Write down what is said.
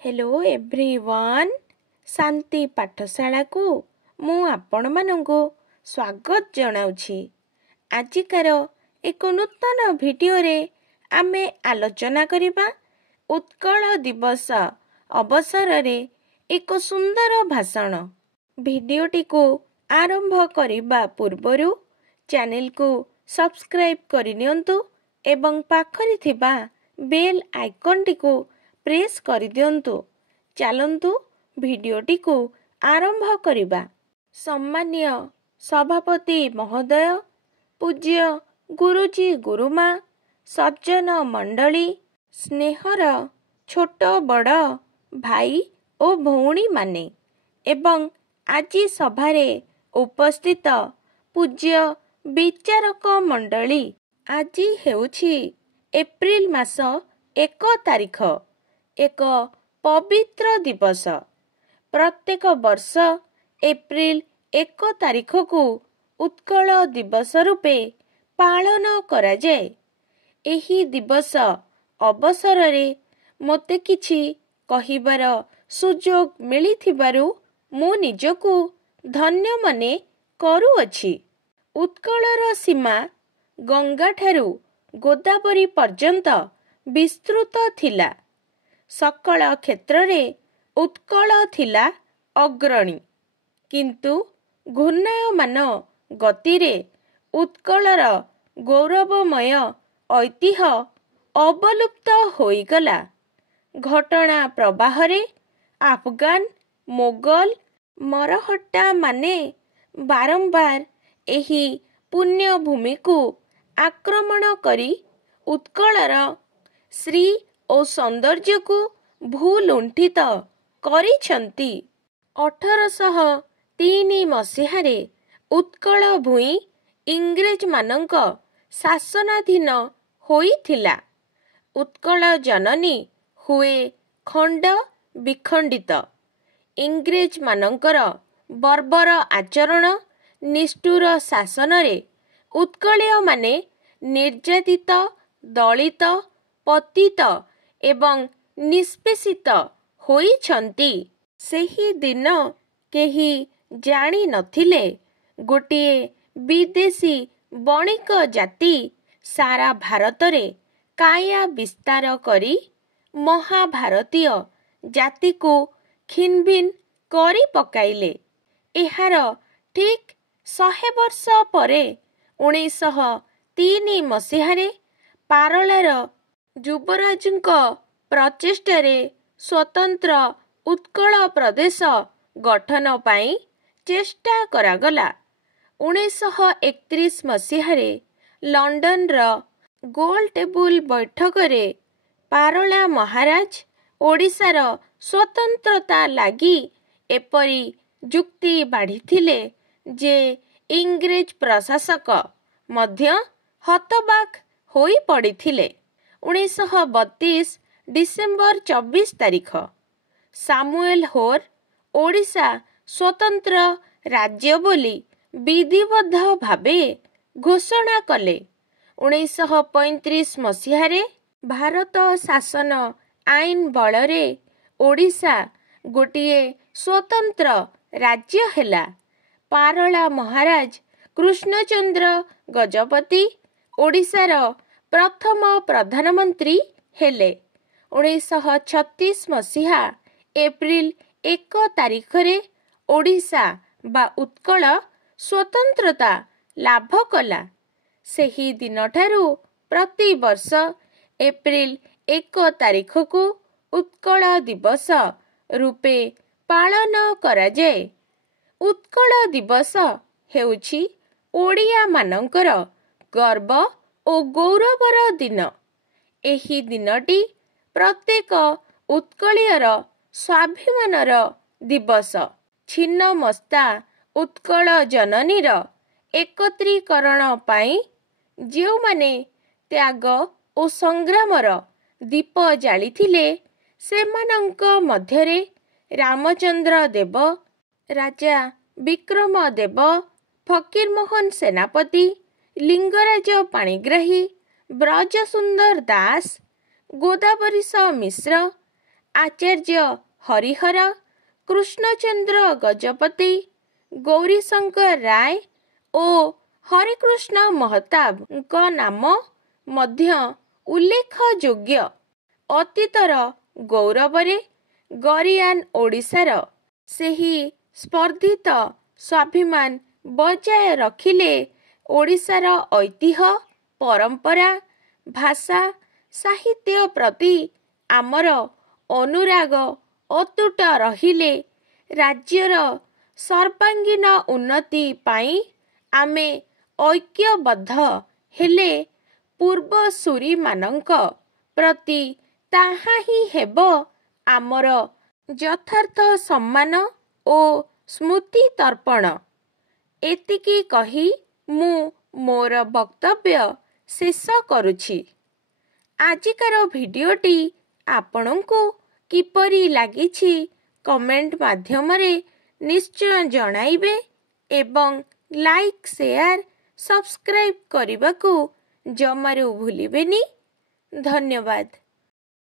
Hello everyone शांति पाठशाला को मु आपण मानंगो स्वागत जनाउछि। आजिकार एक नूतन वीडियो रे आमे आलोचना करिबा उत्कल दिवस अवसर रे एक सुंदर भाषण। वीडियोटी को आरंभ करिबा पूर्वरु चैनल को सब्सक्राइब करिनियंतु एवं पाखरि थिबा बेल आइकन टी को प्रेस करि दियंतु। चलंतु वीडियोटी को आरंभ करिबा। सम्मान्य सभापति महोदय, पूज्य गुरुजी गुरुमा, सज्जन मंडली, स्नेहर छोट बड़ भाई ओ भौणी माने एवं आजी सभारे उपस्थित पूज्य विचारक मंडली, आजी हेउछि एप्रिल मास 1 तारिख, एक पवित्र दिवस। प्रत्येक वर्ष एप्रिल 1 तारिख को उत्कल दिवस रूपे पालन करा जाए। एही दिवस अवसर रे मोते किछि कहिबार सुजोग मिलिथिबारु मु निजको धन्य मने करूअछि। उत्कलर सीमा गंगा ठारू गोदावरी पर्यंत विस्तृत थिला। सकल क्षेत्र रे उत्कल थिला अग्रणी, किंतु घूर्णायमान गतिरे उत्कलर गौरवमय ऐतिह्य अवलुप्त होइगला। घटना प्रवाहरे अफगान, मोगल, मरहट्टा माने बारंबार एही पुण्य भूमि को आक्रमण करी उत्कलर श्री ओ सौंदर्य को भूलुंठित करिछंती। 1803 मसीहारे उत्कल भूई इंग्रेज मानंक शासनाधीन होइथिला। उत्कल जननी हुए खंड विखंडित। इंग्रेज मानंकर बर्बर आचरण, निष्ठुर शासन रे उत्कलीय माने निर्यातित, दलित, पतित एवं निष्पेषित होइछंती। सेही दिन केही जानी नथिले गोटिए विदेशी बणिक जाति सारा भारत रे काया विस्तार करी महाभारतीय जाति को खिनभिन करी पकाइले। एहार ठीक 100 वर्ष परे 1903 मसीहारे पारलार युवराजଙ୍କ प्रचेष्टारे स्वतंत्र उत्कल प्रदेश गठन पाई चेष्टा करागला। 1931 मसीहारे लंडन र गोल टेबुल बैठक रे पारला महाराज ओडिशार स्वतंत्रता लागी एपरी जुक्ति बाढ़ीथिले जे इंग्रेज प्रशासक मध्य हतबाक होई पड़िथिले। 1932 डिसेंबर 24 तारिख सामुएल होर ओडिशा स्वतंत्र राज्य बोली विधिबद्ध भावे घोषणा कले। 1935 मसीहारे भारत शासन आईन बलरे ओडिशा गोटिए स्वतंत्र राज्य हेला। पारला महाराज कृष्णचंद्र गजपति ओडिशार प्रथम प्रधानमंत्री हेले। 1936 मसीहा एप्रिल 1 तारिख रे ओडिशा बा उत्कल स्वतंत्रता लाभ कला। सेही दिनठारू प्रति वर्ष एप्रिल 1 तारिख को उत्कल दिवस रूपे पालन करा जाए। उत्कल दिवस हेउछि ओडिया मानंकर गर्व ओ गौरवर दिन। एही दिनटी प्रत्येक उत्कलीयर स्वाभिमानर दिवस। छिन्नमस्ता उत्कल जननीर एकत्रीकरण पाई जेउ माने त्याग ओ संग्रामर दीप जालिथिले सेमानंक मध्यरे रामचंद्र देव, राजा विक्रम देव, फकीरमोहन सेनापति, लिंगराज पाणिग्राही, ब्रजसुंदर दास, गोदावरीश मिश्र ଆଚାର୍ଯ୍ୟ ହରିହର, କୃଷ୍ଣଚନ୍ଦ୍ର ଗଜପତି, ଗୌରୀଶଙ୍କର ରାୟ ଓ ହରେକୃଷ୍ଣ ମହତାବଙ୍କ ନାମ ମଧ୍ୟ ଉଲ୍ଲେଖଯୋଗ୍ୟ। ଅତୀତର ଗୌରବରେ ଗରିୟାନ ଓଡ଼ିଶାର ସେହି ସ୍ପର୍ଦ୍ଧିତ ସ୍ୱାଭିମାନ ବଜାୟ ରଖିଲେ ଓଡ଼ିଶାର ଐତିହ୍ୟ, ପରମ୍ପରା, ଭାଷା, ସାହିତ୍ୟ ପ୍ରତି ଆମର ଅନୁରାଗ ଅତୁଟ ରହିଲେ ରାଜ୍ୟର ସର୍ବାଙ୍ଗୀନ ଉନ୍ନତି ପାଇଁ ଆମେ ଐକ୍ୟବଦ୍ଧ ହେଲେ ପୂର୍ବସୂରୀମାନଙ୍କ ପ୍ରତି ତାହା ହିଁ ହେବ ଆମର ଯଥାର୍ଥ ସମ୍ମାନ ଓ ସ୍ମୃତି ତର୍ପଣ। ଏତିକି କହି ମୁଁ ମୋର ବକ୍ତବ୍ୟ ଶେଷ କରୁଛି। ଆଜିକାର ଭିଡ଼ିଓଟି ଆପଣଙ୍କୁ କିପରି ଲାଗିଛି କମେଣ୍ଟ ମାଧ୍ୟମରେ ନିଶ୍ଚୟ ଜଣାଇବେ ଏବଂ ଲାଇକ୍, ସେୟାର, ସବସ୍କ୍ରାଇବ୍ କରିବାକୁ ଜମାରୁ ଭୁଲିବେନି। ଧନ୍ୟବାଦ।